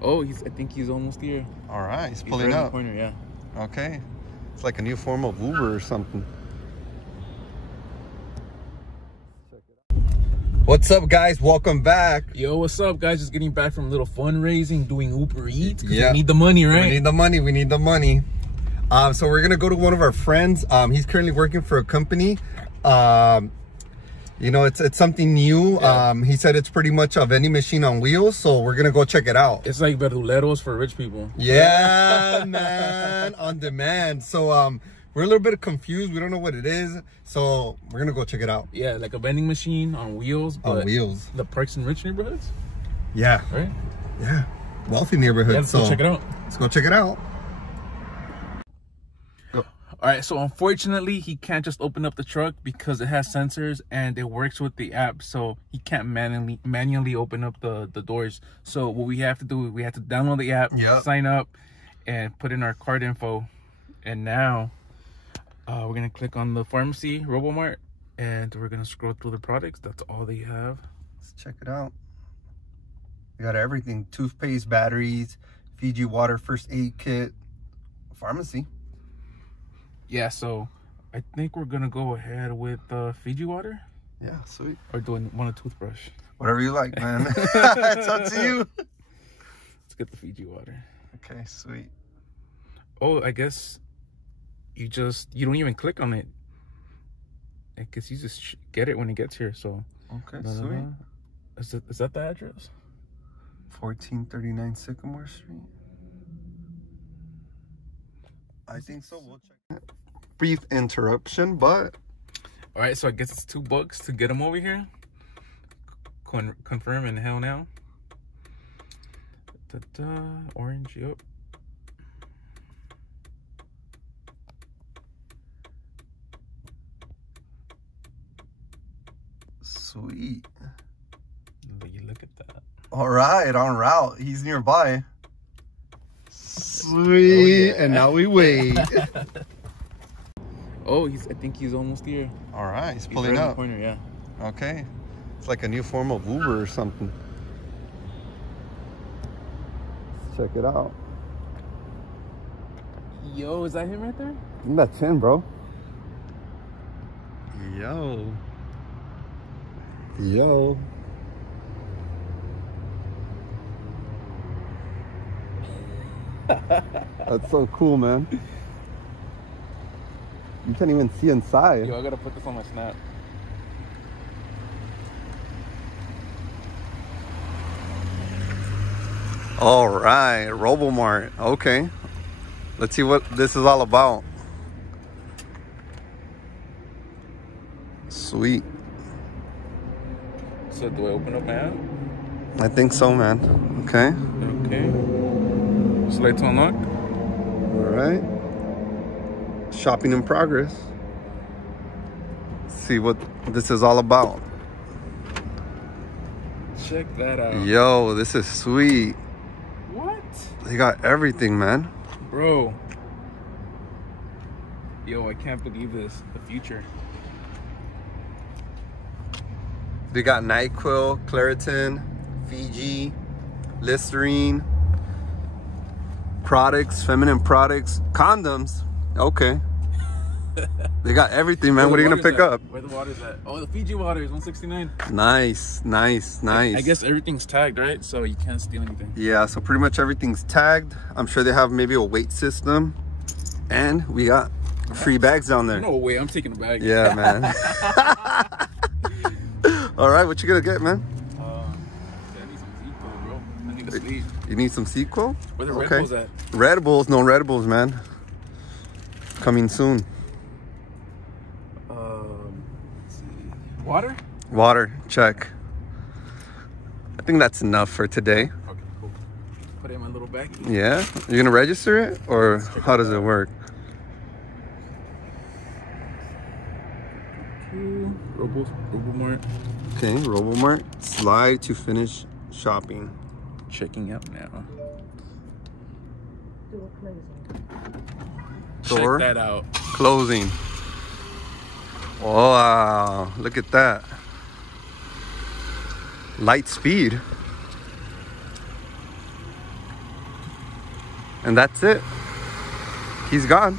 Oh, I think he's almost here. All right, he's He's pulling right in up. the corner, yeah. Okay. It's like a new form of Uber or something. What's up, guys? Welcome back. Yo, what's up, guys? Just getting back from a little fundraising, doing Uber Eats. Yeah. We need the money, right? We need the money. We need the money. So we're gonna go to one of our friends. He's currently working for a company. You know, it's something new. Yeah. He said it's pretty much a vending machine on wheels, so we're gonna go check it out. It's like verduleros for rich people. Yeah, man, on demand. So we're a little bit confused. We don't know what it is, so we're gonna go check it out. Yeah, like a vending machine on wheels. But on wheels. The parks in rich neighborhoods. Yeah. Right. Yeah. Wealthy neighborhoods. Yeah, let's go check it out. Let's go check it out. All right, so unfortunately, he can't just open up the truck because it has sensors and it works with the app, so he can't manually open up the doors. So what we have to do, we have to download the app, sign up, and put in our card info. And now we're gonna click on the pharmacy, RoboMart, and we're gonna scroll through the products. That's all they have. Let's check it out. We got everything: toothpaste, batteries, Fiji water, first aid kit, pharmacy. Yeah, so I think we're gonna go ahead with Fiji water. Yeah, sweet. Or do I want a toothbrush? Whatever you like, man. It's up to you. Let's get the Fiji water. Okay, sweet. Oh, I guess you don't even click on it. I guess you just get it when it gets here. So okay, sweet. Is that the address? 1439 Sycamore Street. I think so. We'll check it. Brief interruption, but all right, so I guess it's $2 to get them over here. Confirm and hell now. Orange, yep. Sweet. Look at that. All right, en route. He's nearby. Sweet. Oh, yeah. And now we wait. Oh, I think he's almost here. All right, he's pulling right up. In the corner, yeah. Okay. It's like a new form of Uber or something. Let's check it out. Yo, is that him right there? That's him, bro. Yo. Yo. That's so cool, man. You can't even see inside. Yo, I gotta put this on my snap. All right, RoboMart. Okay. Let's see what this is all about. Sweet. So do I open up my app? I think so, man. Okay. Okay. Select to unlock. All right. Shopping in progress. Let's see what this is all about. Check that out. Yo, this is sweet. What? They got everything, man. Bro. Yo, I can't believe this. The future. They got NyQuil, Claritin, Fiji, Listerine, products, feminine products, condoms. Okay. They got everything, man. What are you gonna pick up? Where the water's at? Oh, the Fiji water is $169. Nice, nice, nice. I guess everything's tagged, right? So you can't steal anything. Yeah, so pretty much everything's tagged. I'm sure they have maybe a weight system. And we got free bags down there. No way, I'm taking a bag. Yeah, man. All right, what you gonna get, man? I need some sequel, bro. I need to sleep. You need some sequel? Where the Red Bulls at? Red Bulls, no Red Bulls, man. Coming soon. Let's see. Water? Water, check. I think that's enough for today. Okay, cool. Put it in my little bag. Yeah? You're gonna register it, or how does it work? RoboMart. Okay, RoboMart. Slide to finish shopping. Checking out now. Door check that out. Closing. Wow, look at that. Light speed. And that's it. He's gone.